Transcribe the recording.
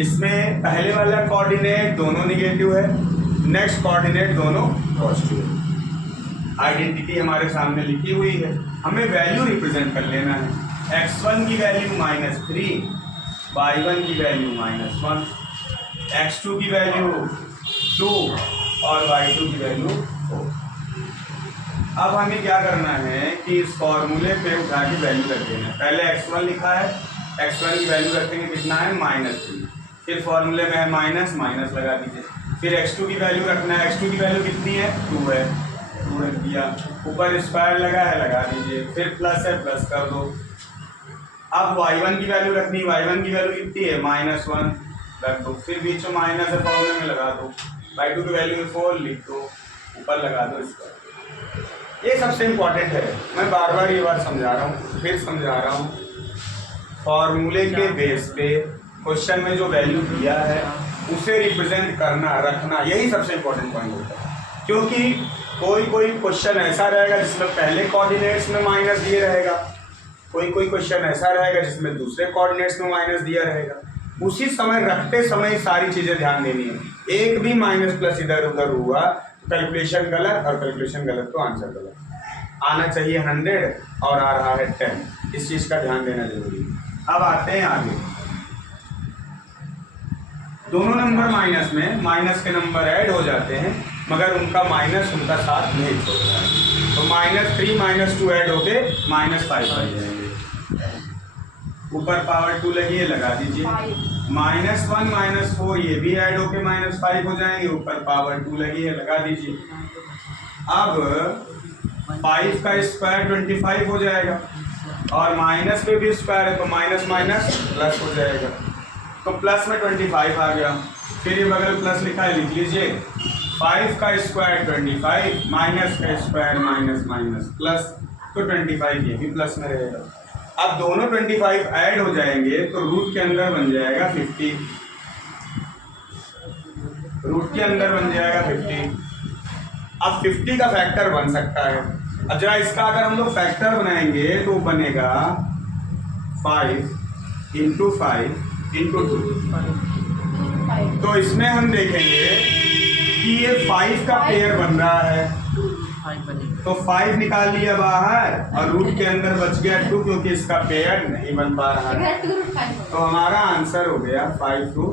इसमें पहले वाला कोऑर्डिनेट दोनों निगेटिव है, नेक्स्ट कोऑर्डिनेट दोनों पॉजिटिव है। आइडेंटिटी हमारे सामने लिखी हुई है, हमें वैल्यू रिप्रेजेंट कर लेना है। x1 की वैल्यू -3, y1 की वैल्यू -1, x2 की वैल्यू 2 और y2 की वैल्यू 4। अब हमें क्या करना है कि इस फॉर्मूले पे उठा के वैल्यू रख देना है। पहले x1 लिखा है, x1 की वैल्यू रखेंगे कितना है -3, फिर फॉर्मूले में है माइनस लगा दीजिए। फिर x2 की वैल्यू रखना है, x2 की वैल्यू कितनी है 2 है, 2 रख दिया। ऊपर स्क्वायर लगा है, लगा दीजिए। फिर प्लस है, प्लस कर दो। अब y1 की वैल्यू रखनी, y1 की वैल्यू कितनी है -1 रख दो। फिर बीच में माइनस है, फॉर्मूले में लगा दो। y2 की वैल्यू 4 लिख दो, ऊपर लगा दो इसका। ये सबसे इम्पोर्टेंट है, मैं बार बार ये बात समझा रहा हूँ, फिर समझा रहा हूँ। फॉर्मूले के बेस पे क्वेश्चन में जो वैल्यू दिया है उसे रिप्रेजेंट करना, रखना, यही सबसे इम्पोर्टेंट पॉइंट होता है। क्योंकि कोई क्वेश्चन ऐसा रहेगा जिसमें पहले कोऑर्डिनेट्स में माइनस दिए रहेगा, कोई क्वेश्चन ऐसा रहेगा जिसमें दूसरे कोऑर्डिनेट्स में माइनस दिया रहेगा। उसी समय रखते समय सारी चीज़ें ध्यान देनी है। एक भी माइनस प्लस इधर उधर हुआ कैलकुलेशन गलत, और कैलकुलेशन गलत तो आंसर गलत। आना चाहिए 100 और आ रहा है 10, इस चीज़ का ध्यान देना जरूरी है। अब आते हैं आगे। दोनों नंबर माइनस में, माइनस के नंबर ऐड हो जाते हैं मगर उनका माइनस उनका साथ नहीं छोड़ता है। तो -3 -2 ऐड होके -5 आ जाएंगे। ऊपर पावर 2 लगी है, लगा दीजिए। -1 -4 ये भी ऐड होके -5 हो जाएंगे। ऊपर पावर 2 लगी है, लगा दीजिए। अब 5 का स्क्वायर 25 हो जाएगा, और माइनस पे भी स्क्वायर है तो माइनस माइनस प्लस हो जाएगा। तो प्लस में 25 आ गया। फिर ये बगल प्लस लिखा है, लिख लीजिए। 5 का स्क्वायर 25, माइनस का स्क्वायर माइनस प्लस, तो 25 ये भी प्लस में रहेगा। अब दोनों 25 ऐड हो जाएंगे तो रूट के अंदर बन जाएगा 50, रूट के अंदर बन जाएगा 50। अब 50 का फैक्टर बन सकता है। अब जरा इसका अगर हम लोग फैक्टर बनाएंगे तो बनेगा 5 × 5 × 2। तो इसमें हम देखेंगे कि ये 5 का पेयर बन रहा है, तो 5 निकाल लिया बाहर और रूट के अंदर बच गया 2, क्योंकि इसका पेयर नहीं बन पा रहा है। तो हमारा आंसर हो गया 5 2